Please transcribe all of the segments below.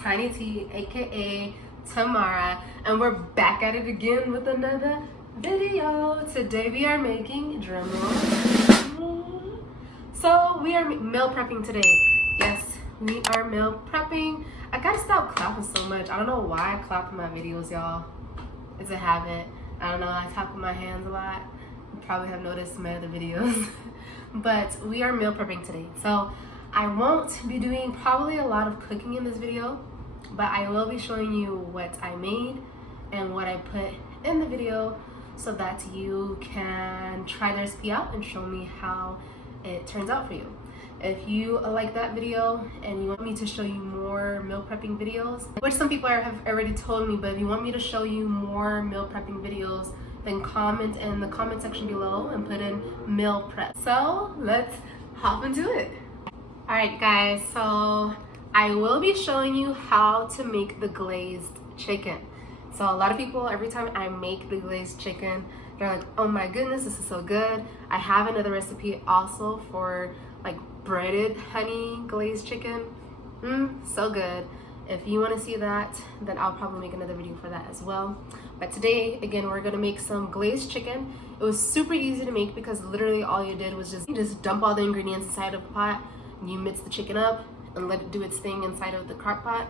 Tiny T, aka Tamara, and we're back at it again with another video. Today we are making drumroll. So we are meal prepping today. Yes, we are meal prepping. I gotta stop clapping so much. I don't know why I clap in my videos, y'all. It's a habit. I don't know, I talk with my hands a lot. You probably have noticed in my other videos. But we are meal prepping today. So I won't be doing probably a lot of cooking in this video, but I will be showing you what I made and what I put in the video so that you can try the recipe out and show me how it turns out for you. If you like that video and you want me to show you more meal prepping videos, which some people have already told me, but if you want me to show you more meal prepping videos, then comment in the comment section below and put in meal prep. So let's hop into it. Alright guys, so I will be showing you how to make the glazed chicken. So a lot of people, every time I make the glazed chicken, they're like, oh my goodness, this is so good. I have another recipe also for like breaded honey glazed chicken. So good. If you want to see that, then I'll probably make another video for that as well. But today, again, we're gonna make some glazed chicken. It was super easy to make because literally all you did was just dump all the ingredients inside of a pot. You mix the chicken up and let it do its thing inside of the crock pot.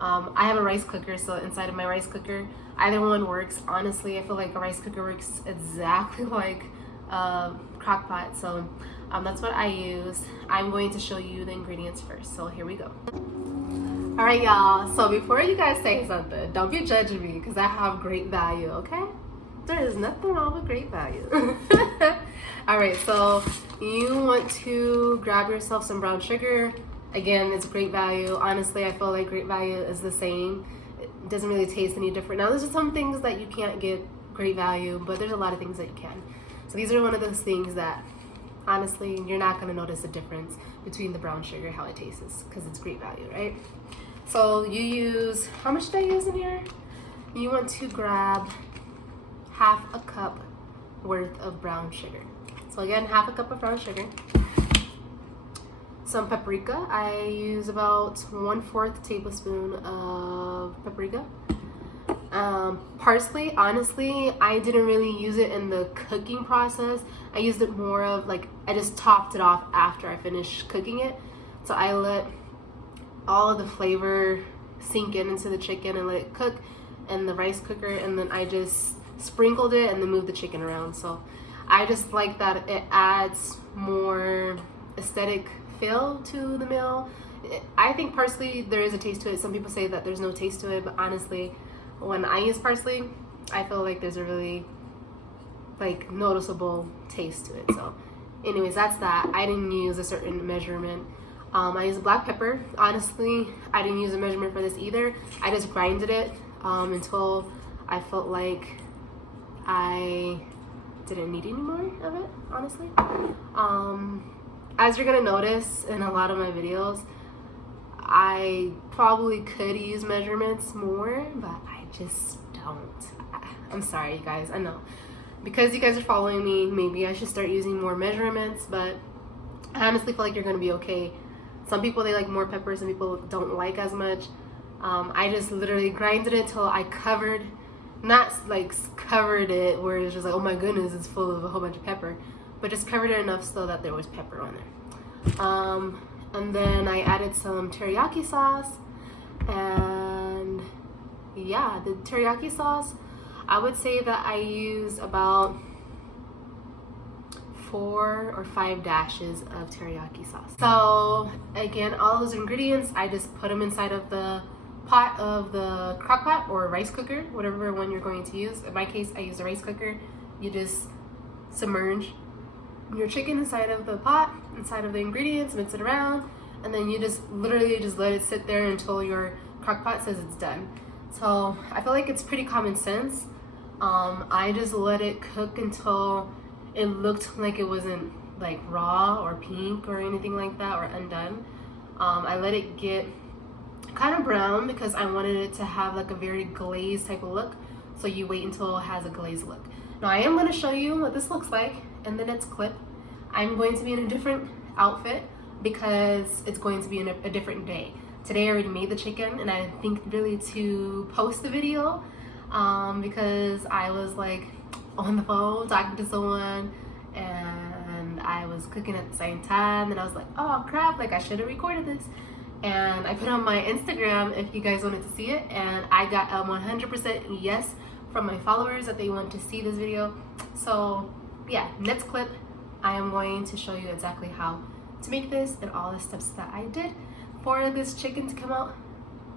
I have a rice cooker, so inside of my rice cooker, either one works. Honestly, I feel like a rice cooker works exactly like a crock pot, so that's what I use. I'm going to show you the ingredients first, so here we go. All right, y'all, so before you guys say something, don't be judging me because I have great value, okay? There is nothing wrong with great value. All right, so you want to grab yourself some brown sugar. Again, it's great value. Honestly, I feel like great value is the same. It doesn't really taste any different. Now, there's some things that you can't get great value, but there's a lot of things that you can. So these are one of those things that, honestly, you're not gonna notice a difference between the brown sugar, how it tastes, because it's great value, right? So you use, how much did I use in here? You want to grab half a cup worth of brown sugar. So again, half a cup of brown sugar. Some paprika. I use about 1/4 tablespoon of paprika. Parsley, honestly, I didn't really use it in the cooking process. I used it more of like, I just topped it off after I finished cooking it. So I let all of the flavor sink into the chicken and let it cook in the rice cooker, and then I just sprinkled it and then moved the chicken around. So I just like that it adds more aesthetic feel to the meal. I think parsley, there is a taste to it. Some people say that there's no taste to it, but honestly, when I use parsley, I feel like there's a really like noticeable taste to it. So anyways, that's that. I didn't use a certain measurement. I used black pepper. Honestly, I didn't use a measurement for this either. I just grinded it until I felt like I didn't need any more of it, honestly. As you're gonna notice in a lot of my videos, I probably could use measurements more, but I just don't. I'm sorry, you guys, I know. Because you guys are following me, maybe I should start using more measurements, but I honestly feel like you're gonna be okay. Some people, they like more pepper, some people don't like as much. I just literally grinded it till I covered, not like covered it where it's just like, oh my goodness, it's full of a whole bunch of pepper, but just covered it enough so that there was pepper on there. And then I added some teriyaki sauce, and yeah, the teriyaki sauce, I would say that I use about 4 or 5 dashes of teriyaki sauce. So again, all those ingredients, I just put them inside of the pot of the crock pot or rice cooker, whatever one you're going to use. In my case, I use a rice cooker. You just submerge your chicken inside of the pot, inside of the ingredients, mix it around, and then you just literally just let it sit there until your crock pot says it's done. So I feel like it's pretty common sense. I just let it cook until it looked like it wasn't like raw or pink or anything like that or undone. I let it get kind of brown because I wanted it to have like a very glazed type of look. So you wait until it has a glazed look. Now I am going to show you what this looks like in the next clip. I'm going to be in a different outfit because it's going to be in a different day. today I already made the chicken, and I think really to post the video because I was like on the phone talking to someone and I was cooking at the same time, and I was like, oh crap, like I should have recorded this. And I put on my Instagram if you guys wanted to see it, and I got a 100% yes from my followers that they want to see this video. So yeah, next clip I am going to show you exactly how to make this and all the steps that I did for this chicken to come out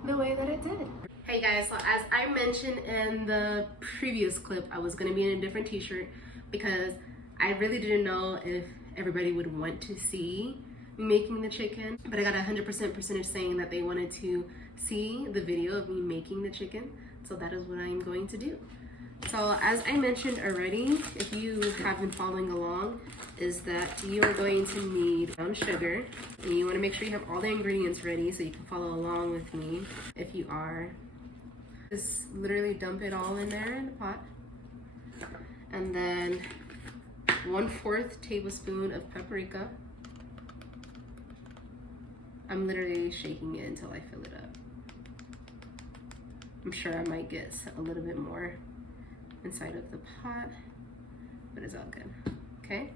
the way that it did. Hey guys, so as I mentioned in the previous clip, I was going to be in a different t-shirt because I really didn't know if everybody would want to see me making the chicken, but I got 100% percentage saying that they wanted to see the video of me making the chicken, so that is what I'm going to do. So as I mentioned already, if you have been following along, is that you are going to need brown sugar, and you want to make sure you have all the ingredients ready so you can follow along with me if you are. Just literally dump it all in there in the pot, and then 1/4 tablespoon of paprika. I'm literally shaking it until I fill it up. I'm sure I might get a little bit more inside of the pot, but it's all good. Okay,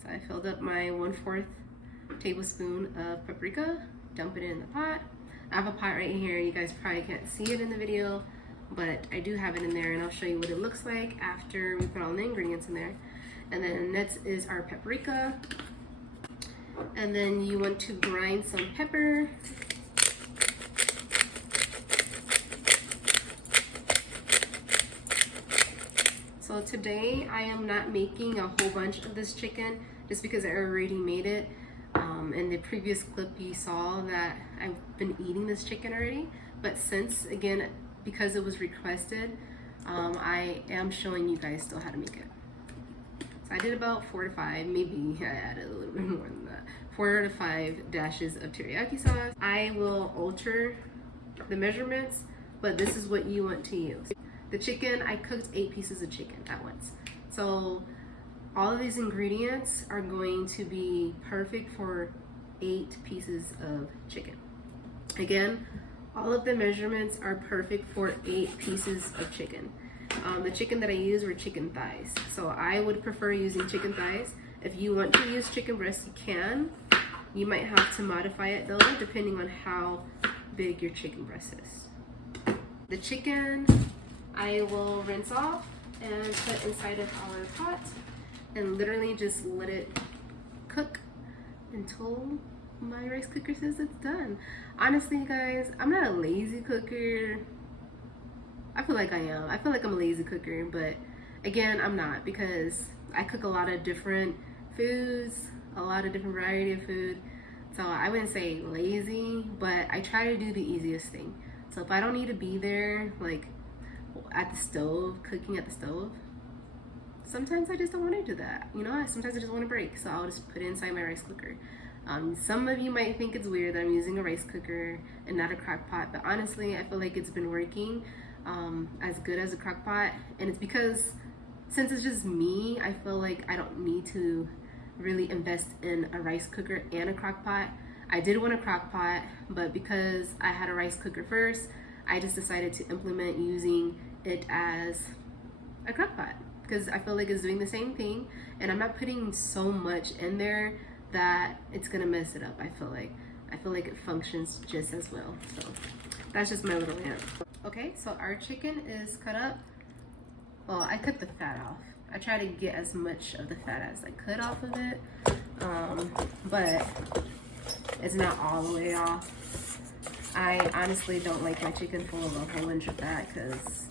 so I filled up my 1/4 tablespoon of paprika, dump it in the pot. I have a pot right here. You guys probably can't see it in the video, but I do have it in there, and I'll show you what it looks like after we put all the ingredients in there. And then next is our paprika. And then you want to grind some pepper. So today I am not making a whole bunch of this chicken just because I already made it. In the previous clip you saw that I've been eating this chicken already, but since, again, because it was requested, I am showing you guys still how to make it. So I did about 4 to 5, maybe I added a little bit more than that, 4 to 5 dashes of teriyaki sauce. I will alter the measurements, but this is what you want to use. The chicken, I cooked 8 pieces of chicken at once. So all of these ingredients are going to be perfect for 8 pieces of chicken. Again, all of the measurements are perfect for 8 pieces of chicken. The chicken that I used were chicken thighs, so I would prefer using chicken thighs. If you want to use chicken breast, you can. You might have to modify it though, depending on how big your chicken breast is. The chicken I will rinse off and put inside of our pot and literally just let it cook until my rice cooker says it's done. Honestly guys, I'm not a lazy cooker. I feel like I am. I feel like I'm a lazy cooker, but again, I'm not, because I cook a lot of different foods, a lot of different variety of food. So I wouldn't say lazy, but I try to do the easiest thing. So if I don't need to be there, like at the stove, cooking at the stove, sometimes I just don't want to do that. You know, sometimes I just want to break, so I'll just put it inside my rice cooker. Some of you might think it's weird that I'm using a rice cooker and not a crock pot, but honestly, I feel like it's been working as good as a crock pot, and it's because since it's just me, I feel like I don't need to really invest in a rice cooker and a crock pot. I did want a crock pot, but because I had a rice cooker first, I just decided to implement using it as a crock pot because I feel like it's doing the same thing, and I'm not putting so much in there that it's gonna mess it up. I feel like it functions just as well. So that's just my little rant. Okay, so our chicken is cut up. Well, I cut the fat off. I try to get as much of the fat as I could off of it, but it's not all the way off. I honestly don't like my chicken full of a whole bunch of fat because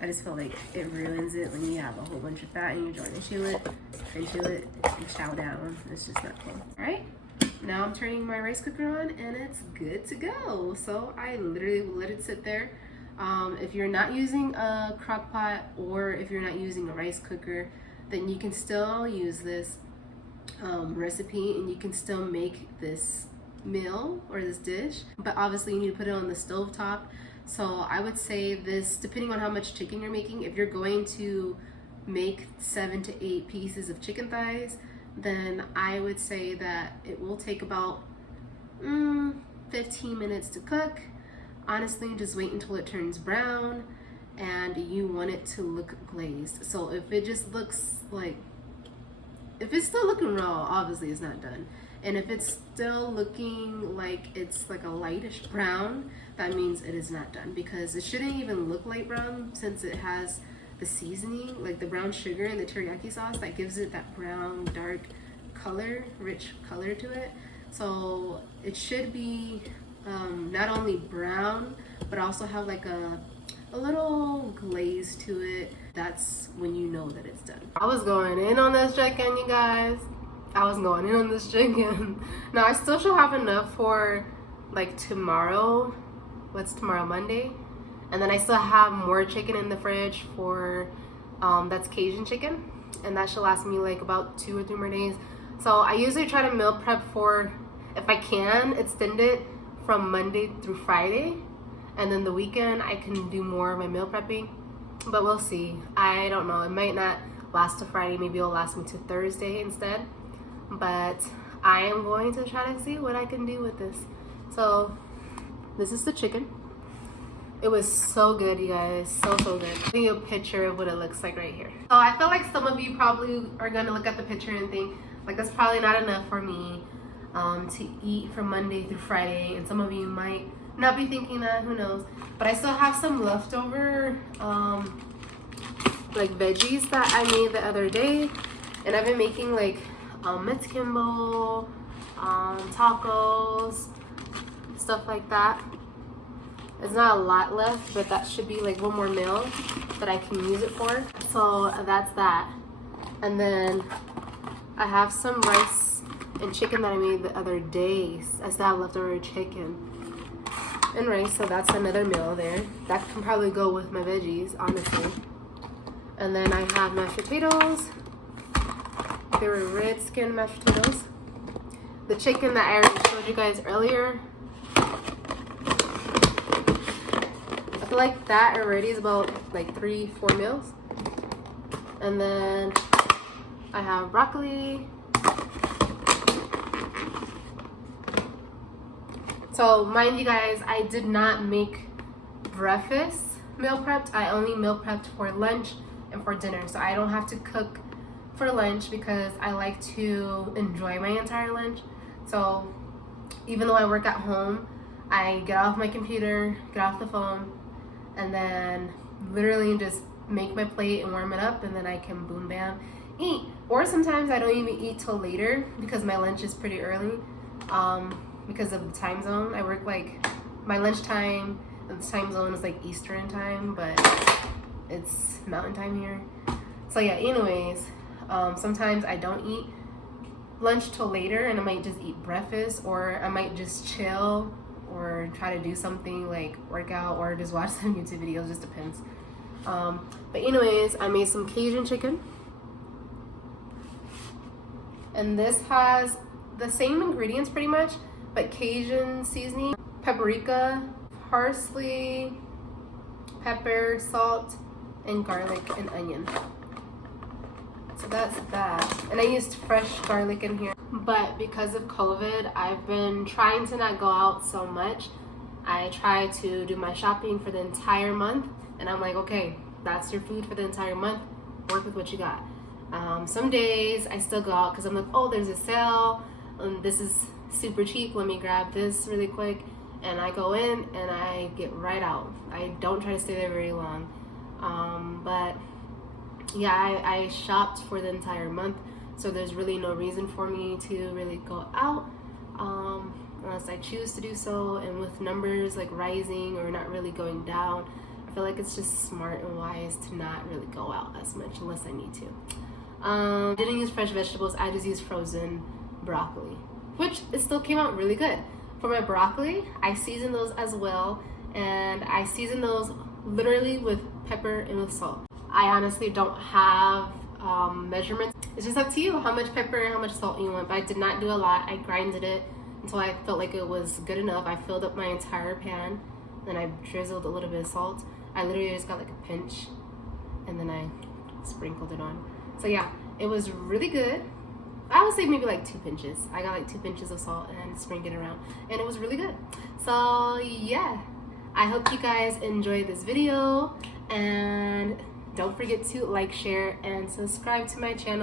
I just feel like it ruins it when you have a whole bunch of fat and you're trying to chew it and chow down. It's just not cool. All right, now I'm turning my rice cooker on and it's good to go. So I literally will let it sit there. If you're not using a crock pot or if you're not using a rice cooker, then you can still use this recipe and you can still make this meal or this dish, but obviously you need to put it on the stove top. So I would say this, depending on how much chicken you're making, if you're going to make 7 to 8 pieces of chicken thighs, then I would say that it will take about 15 15 minutes to cook. Honestly, just wait until it turns brown, and you want it to look glazed. So if it just looks like, if it's still looking raw, obviously it's not done. And if it's still looking like it's like a lightish brown, that means it is not done, because it shouldn't even look light brown since it has the seasoning, like the brown sugar and the teriyaki sauce that gives it that brown, dark color, rich color to it. So it should be not only brown, but also have like a little glaze to it. That's when you know that it's done. I was going in on this chicken, you guys. I was going in on this chicken. Now I still should have enough for like tomorrow. What's tomorrow, Monday? And then I still have more chicken in the fridge for that's Cajun chicken, and that should last me like about 2 or 3 more days. So I usually try to meal prep for, if I can, extend it from Monday through Friday, and then the weekend I can do more of my meal prepping. But we'll see. I don't know. It might not last to Friday. Maybe it'll last me to Thursday instead. But I am going to try to see what I can do with this. So this is the chicken. It was so good, you guys. So good. I'll give you a picture of what it looks like right here. So I feel like some of you probably are gonna look at the picture and think like that's probably not enough for me to eat from Monday through Friday, and some of you might not be thinking that, who knows. But I still have some leftover like veggies that I made the other day, and I've been making like Mexican bowl, tacos, stuff like that. It's not a lot left, but that should be like one more meal that I can use it for. So that's that. And then I have some rice and chicken that I made the other day. I still have leftover chicken and rice, so that's another meal there. That can probably go with my veggies, honestly. And then I have mashed potatoes. They were red skin mashed potatoes. The chicken that I already showed you guys earlier, I feel like that already is about like 3-4 meals. And then I have broccoli. So mind you guys, I did not make breakfast meal prepped. I only meal prepped for lunch and for dinner. So I don't have to cook for lunch because I like to enjoy my entire lunch. So even though I work at home, I get off my computer, get off the phone, and then literally just make my plate and warm it up, and then I can boom bam eat. Or sometimes I don't even eat till later because my lunch is pretty early because of the time zone. I work like my lunch time, the time zone is like Eastern time, but it's mountain time here. So yeah, anyways, sometimes I don't eat lunch till later, and I might just eat breakfast, or I might just chill or try to do something like work out or just watch some YouTube videos, just depends. But anyways, I made some Cajun chicken, and this has the same ingredients pretty much, but Cajun seasoning, paprika, parsley, pepper, salt, and garlic and onion. So that's that. And I used fresh garlic in here. But because of COVID, I've been trying to not go out so much. I try to do my shopping for the entire month, and I'm like, okay, that's your food for the entire month. Work with what you got. Some days I still go out because I'm like, oh, there's a sale. This is super cheap. Let me grab this really quick. And I go in and I get right out. I don't try to stay there very long. But yeah, I shopped for the entire month, so there's really no reason for me to really go out unless I choose to do so. And with numbers like rising or not really going down, I feel like it's just smart and wise to not really go out as much unless I need to. Didn't use fresh vegetables. I just used frozen broccoli, which it still came out really good. For my broccoli, I season those as well, and I season those literally with pepper and with salt. I honestly don't have measurements. It's just up to you how much pepper and how much salt you want, but I did not do a lot. I grinded it until I felt like it was good enough. I filled up my entire pan, then I drizzled a little bit of salt. I literally just got like a pinch, and then I sprinkled it on. So yeah, it was really good. I would say maybe like 2 pinches. I got like 2 pinches of salt and sprinkled it around, and it was really good. So yeah, I hope you guys enjoyed this video, and don't forget to like, share, and subscribe to my channel.